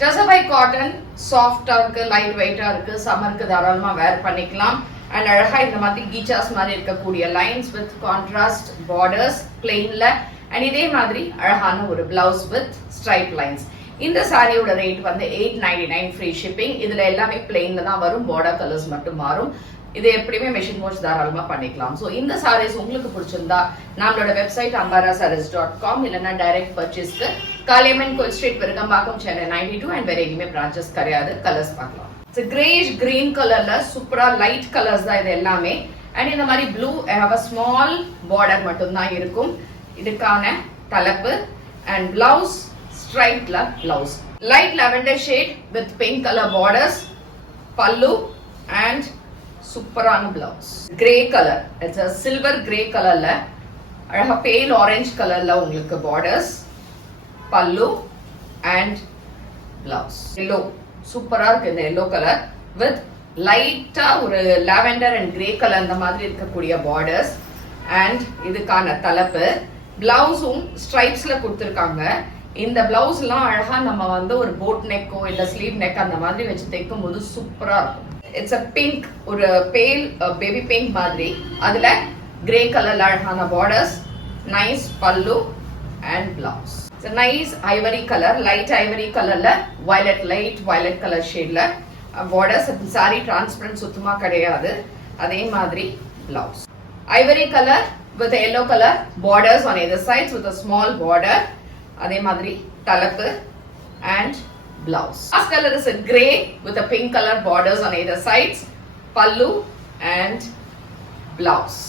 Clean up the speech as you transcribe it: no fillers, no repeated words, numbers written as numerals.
டசபை cotton சாஃப்டா இருக்கு, light வெயிட்டா இருக்கு, சம்மருக்கு தாராளமா வேர் பண்ணிக்கலாம். அண்ட் அழகா இந்த மாதிரி கீச்சாஸ் மாதிரி இருக்கக்கூடிய லைன்ஸ் வித் கான்ட்ராஸ்ட் பார்டர்ஸ் பிளெயின்ல அண்ட் இதே மாதிரி அழகான ஒரு பிளவுஸ் வித் ஸ்ட்ரைப் லைன்ஸ். இந்த சாரியோட ரேட் வந்து 899 ஃப்ரீ ஷிப்பிங். இதுல எல்லாமே பிளெயின்ல தான் வரும், பார்டர் கலர்ஸ் மட்டும் மாறும். இது எப்படியுமே மெஷின் வாஷ் தாராளமா பண்ணிக்கலாம். ஸோ இந்த சாரீஸ் உங்களுக்கு பிடிச்சிருந்தா நம்மளோட வெப்சைட் ambarasarees.com இல்லைன்னா டைரக்ட் பர்ச்சேஸ்க்கு காளியம்மன் கோயில் ஸ்ட்ரீட், விருகம்பாக்கம், சென்னை 92 அண்ட் வேற எங்கேயுமே பிரான்ச்சஸ் கிடையாது. கலர்ஸ் பார்க்கலாம். கிரேஷ் கிரீன் கலர்ல சூப்பரா லைட் கலர்ஸ் தான் இது எல்லாமே. அண்ட் இந்த மாதிரி blue have a small border மட்டும் தான் இருக்கும். இதுக்கான தலைப்பு அண்ட் பிளவுஸ் ஸ்ட்ரைப்ல blouse light lavender shade with pink colour borders, pallu and சூப்பரான blouse grey colour. It's a silver grey கலர்ல அழகா பேல் ஆரஞ்சு கலர்ல உங்களுக்கு borders, pallu and blouse. Yellow சூப்பரா இருக்கு இந்த எல்லோ கலர் வித் லைட்டா ஒரு லாவெண்டர் அண்ட் கிரே கலர் இந்த மாதிரி இருக்கக்கூடிய பார்டர்ஸ் அண்ட் இதுக்கான தலைப்பு. பிளவுஸும் ஸ்ட்ரைப்ஸ்ல கொடுத்துருக்காங்க. இந்த பிளவுஸ் எல்லாம் அழகா நம்ம வந்து ஒரு போட் நெக்கோ இல்ல ஸ்லீவ் நெக் அந்த மாதிரி வச்சு தைக்கும் போது சூப்பரா இருக்கும். இட்ஸ் அ பிங்க், ஒரு பேல் பேபி பிங்க் மாதிரி, அதுல கிரே கலர்ல அழகான borders, nice pallu and blouse. Nice ivory colour, light ivory கலர்ல வயலட், லைட் வயலட் கலர் ஷேட்ல பார்டர்ஸ். சாரி டிரான்ஸ்பரண்ட் சுத்தமா கிடையாது. அதே மாதிரி blouse ivory colour with yellow color borders on either sides with a small border. அதே மாதிரி தலைப்பு and blouse. Last color is a grey with a pink color borders on either sides, pallu and blouse.